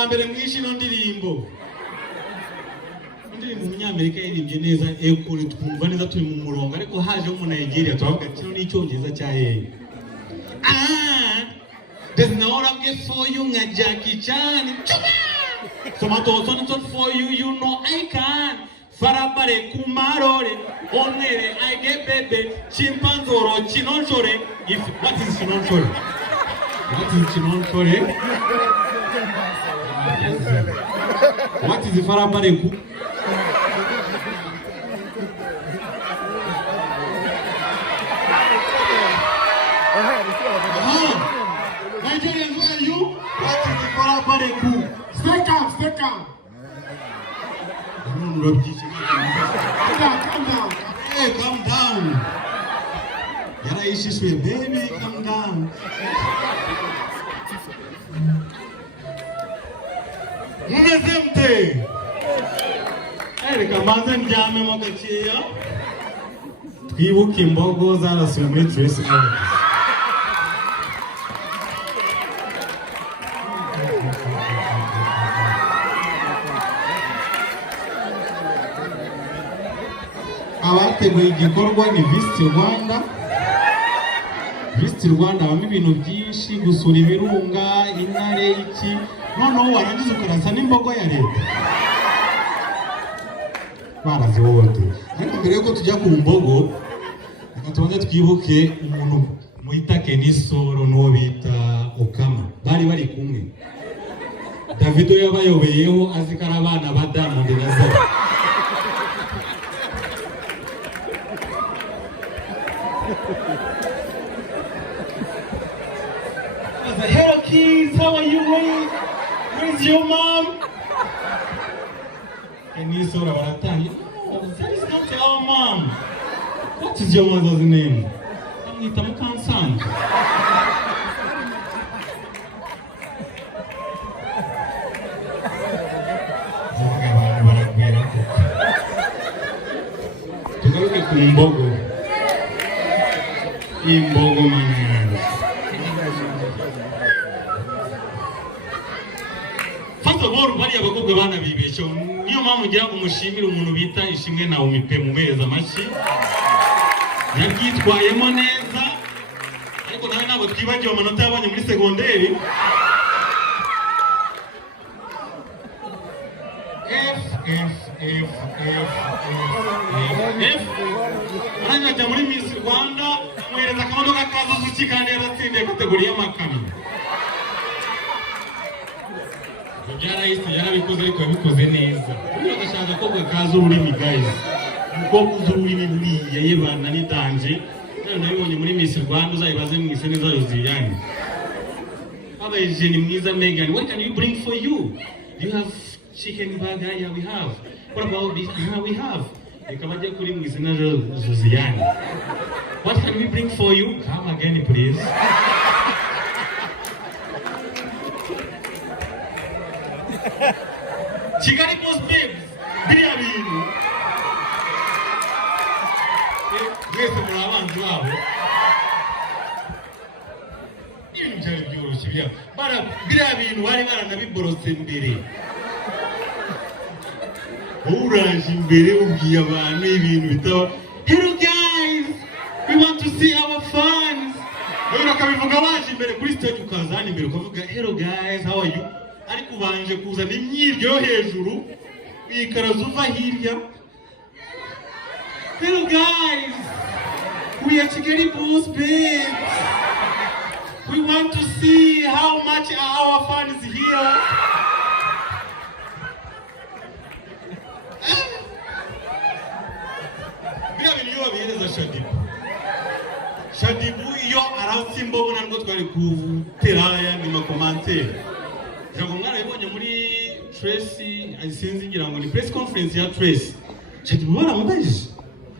wa mbere mwishi no ndirimbo umunyamerika yirimbye neza ekuri twumva neza turi mu murongo ariko haje mu Nigeria twavuga kino ni icyongereza cya yeye there's no one get for you nga Jackie Chan so not for you you know I can farabare kumarore onere I get baby chimpanzoro chinonchore if what is chinonchore what is farabare ku Nigerians, where are you? What is the farabare ku? Stay calm. Calm down. Hey, calm down. Yara ishishwe, baby, calm down. Mumezemte. Erika manze njame mokachiya. Twibuke imbogo zarasuye muri Trace Awards. Abateguye igikorwa ni Visit Rwanda. Visit Rwanda habamo ibintu byinshi, gusura ibirunga, intare, iki. Noneho warangiza ukarasa n'imbogo ya leta. Barazihohote. Ariko mbere yuko tujya ku mbogo, reka tubanze twibuke umuntu muhita Kenisoro n'uwo bita Okama. Bari kumwe. Davido yabayobeyeho azikara abana ba Diamond na Zari. Hello kids, how are you? Where's your mom? Kenisoro baratanga. That is not our mom. What is your mother's name? Amwita Mukansanga. Tugaruke ku mbogo. Imbogo manyanza. First of all, bari abakobwa bana bibesho. Niyo mpamvu ngira umushimira umuntu bita Ishimwe Naomi pe mu meza amashi. Yabyitwayemo neza. Ariko nawe nabo twibagiwe amanota yabonye muri segonderi. Hanyuma muri Miss Rwanda mwereza akamodoka kaza zukikane yaratsindiye kategori y'amakamyo. Byarahise yarabikoze ariko yabikoze neza. Uyu agashaka ko kaza ururimi guys. Umukobwa uzi ururimi buriya yebana n'idanje. None nabibonye muri Miss Rwanda uzayibaze mu isene zayo ziyanye. Abaje ni mwiza Megan, what can you bring for you? You have chicken burger, yeah we have. What about this? We have. Ikabajya kuri mu isene zuziyanye. What can we bring for you? Come again please. Kigali Boss Babes, biriya bintu. Mwese muri abanzi babo. Ibintu byari byoroshye bya. Biriya bintu bari baranabiborotse mbere. Uraje imbere ubwiye abantu ibintu bitaba. Hello guys, we want to see our fans. Rero akabivuga baje imbere kuri stage ukaza hano imbere ukavuga hello guys, how are you? Ariko ubanje kuzana imyiryo hejuru bikaraza uva hirya. Hello guys, we are Kigali Boss Babes. We want to see how much our fans here. Biriya bintu iyo babihereza Shadibu iyo aransi imbogo ntabwo twari kutera ayandi makomantere. Jago mwana yibonye muri Tracy asinzi ngira ngo ni press conference ya Tracy. Shadibu baramubajije.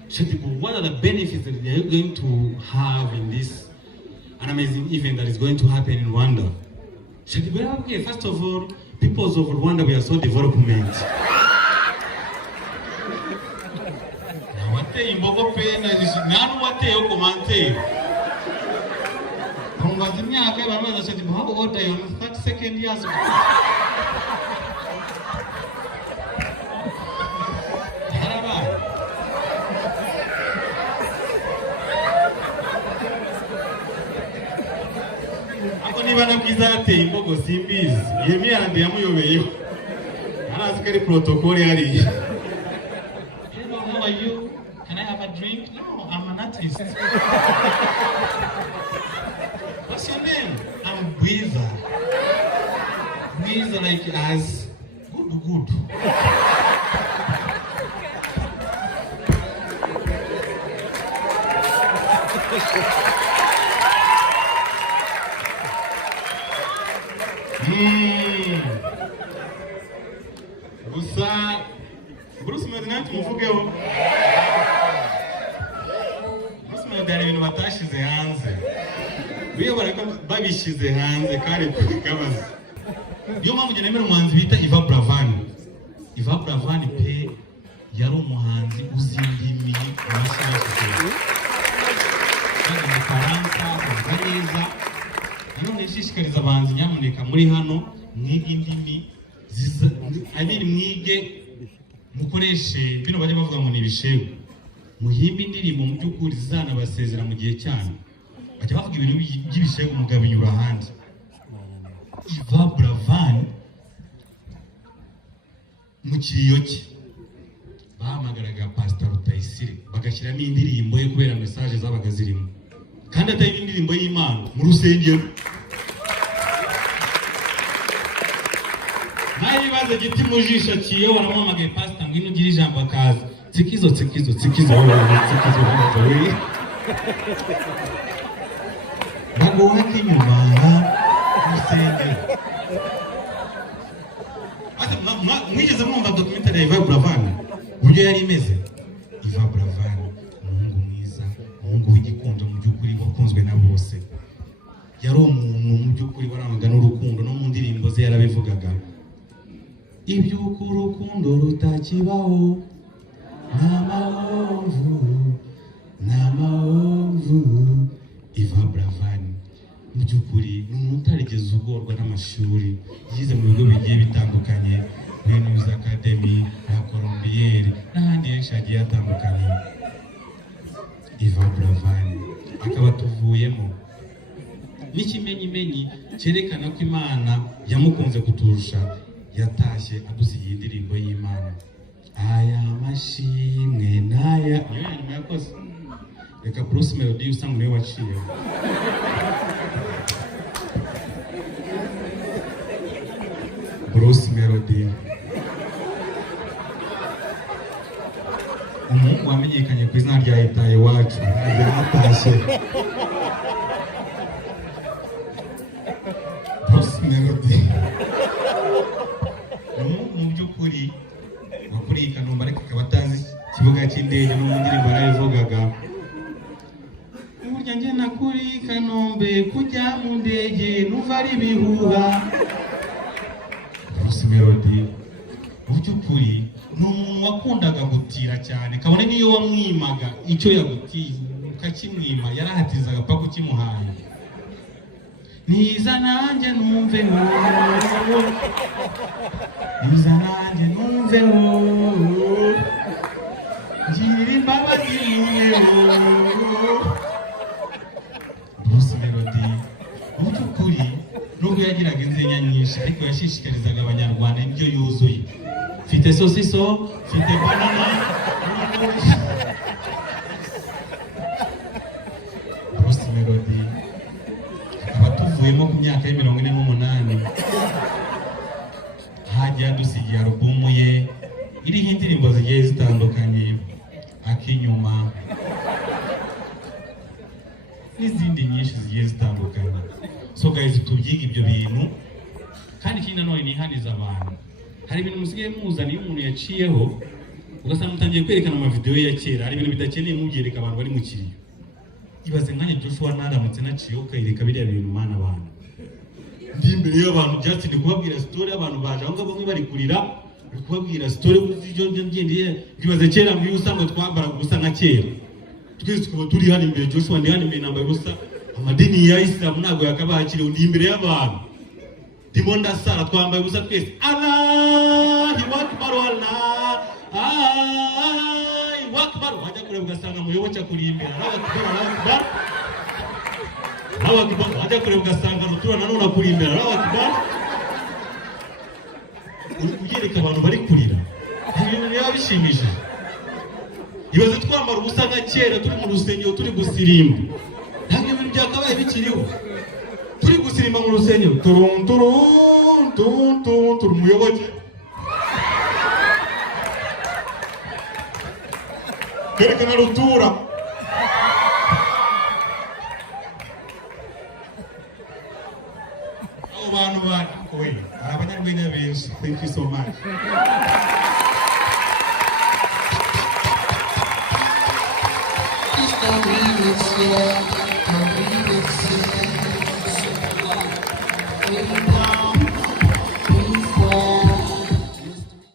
Shadibu, what are the benefits that they are going to have in this an amazing event that is going to happen in Rwanda? Shadibu, okay, first of all, people of Rwanda, we are so development. Wate imbogo pe na nanu wate yo komante. Kongo zimya mwaka abantu bazashaka impamvu order yo 30 seconds yazo niba nabwiza ateye imbogo simbizi yemi yarande yamuyobeyeho arazi kari protocol yari hello how are you can I have a drink no I'm an artist what's your name I'm Bwiza like as good gusa Bruce Medina tumuvugeho Bruce Medina ibintu batashize hanze biyo barako babishize hanze kare kugabaza niyo mpamvu njye nemera umuhanzi bita Iva Bravani pe yari umuhanzi uzindimi washyize mu Faransa neza none nshishikariza abahanzi nyamuneka muri hano mwige indimi mwige mukoreshe bino bajya bavuga ngo ni ibishego muhimbe indirimbo mu by'ukuri zizanabasezera mu gihe cyane bajya bavuga ibintu by'ibishego umugabo unyura ahandi Iva Bravani mu kiriyo cye bahamagaraga Pastor Rutayisire bagashyiramo indirimbo ye kubera message zabaga zirimo kandi atari indirimbo y'Imana mu rusengero nayi baze giti mujisha kiye waramamagaye pastor ngino ugira ijambo akaza tsikizo wowe bago wake nyuma rusengero asa mwigeze mwumva documentary ya Iva Bravani buryo yari imeze Iva Bravani umuhungu mwiza umuhungu w'igikondo mu by'ukuri wakunzwe na bose yari umuntu mu by'ukuri waramaga n'urukundo no mu ndirimbo ze yarabivugaga iby'uko urukundo rutakibaho n'amahomvu Iva Bravani mu by'ukuri ni umuntu utarigeze ugorwa n'amashuri yize mu bigo bigiye bitandukanye News Academy na Colombiere n'ahandi henshi hagiye hatandukanye Iva Bravani akaba tuvuyemo n'ikimenyimenyi cyerekana ko Imana yamukunze kuturusha yatashye adusigiye indirimbo y'Imana aya mashimwe naya niyo nyuma yakoze reka Bruce Melody usanga niwe waciye Bruce Melody umuhungu wamenyekanye ku izina rya Itaye Iwacu yatashye Bruce Melody mu by'ukuri wakuriye i Kanombe ariko akaba atazi ikibuga cy'indege no mu ndirimbo yarabivugaga burya njye nakuriye i Kanombe kujya mu ndege numva ari ibihuha Bruce Melody mu by'ukuri ni umuntu wakundaga gutira cyane kabone niyo wamwimaga icyo yagutiye ukakimwima yarahatizaga paka ukimuhaye niza nanjye numveho ngira imbabazi numveho Bruce Melody mu by'ukuri nubwo yagiraga inzenya nyinshi ariko yashishikarizaga abanyarwanda indyo yuzuye mfite sosiso mfite banana Bruce Melody tuvuyemo ku myaka ya 48 hajya dusigiye alubumu ye iriho indirimbo zigiye zitandukanye akinyuma n'izindi nyinshi zigiye zitandukanye so guys tubyiga ibyo bintu kandi ikindi nanone nihaniza abantu hari ibintu musigaye muzana iyo umuntu yaciyeho ugasanga mutangiye kwerekana amavideo ya kera hari ibintu bidakeneye mubyereka abantu bari mu kiriyo ibaze nkanye Joshua naramutse naciyeho ukayireka biriya bintu mana abantu ndi imbere y'abantu byatinde kubabwira story abantu baje aho bamwe bari kurira kubabwira story y'ibyo ngendeye bibaze kera mbiyo usanga twambara gusa nka kera twese tukaba turi hano imbere Joshua ndi hano imbere nambaye gusa amadini ya Islam ntabwo yakabakira undi imbere y'abantu ndimo ndasara twambaye ubusa twese Allahu Akbar Allah Allahu Akbar wajya kureba ugasanga muyoboke kuri imbere Allahu Akbar wajya kureba ugasanga rutura nanone kuri imbere Allahu Akbar uyereka abantu bari kurira ibintu biba bishimishije ibaze twambara ubusa nka kera turi mu rusengero turi gusirimba ntabwo ibintu byakabaye bikiriho turi gusirimba mu rusengero turi umuyoboke kerekana rutura abo bantu bari abanyarwenya benshi thank you so much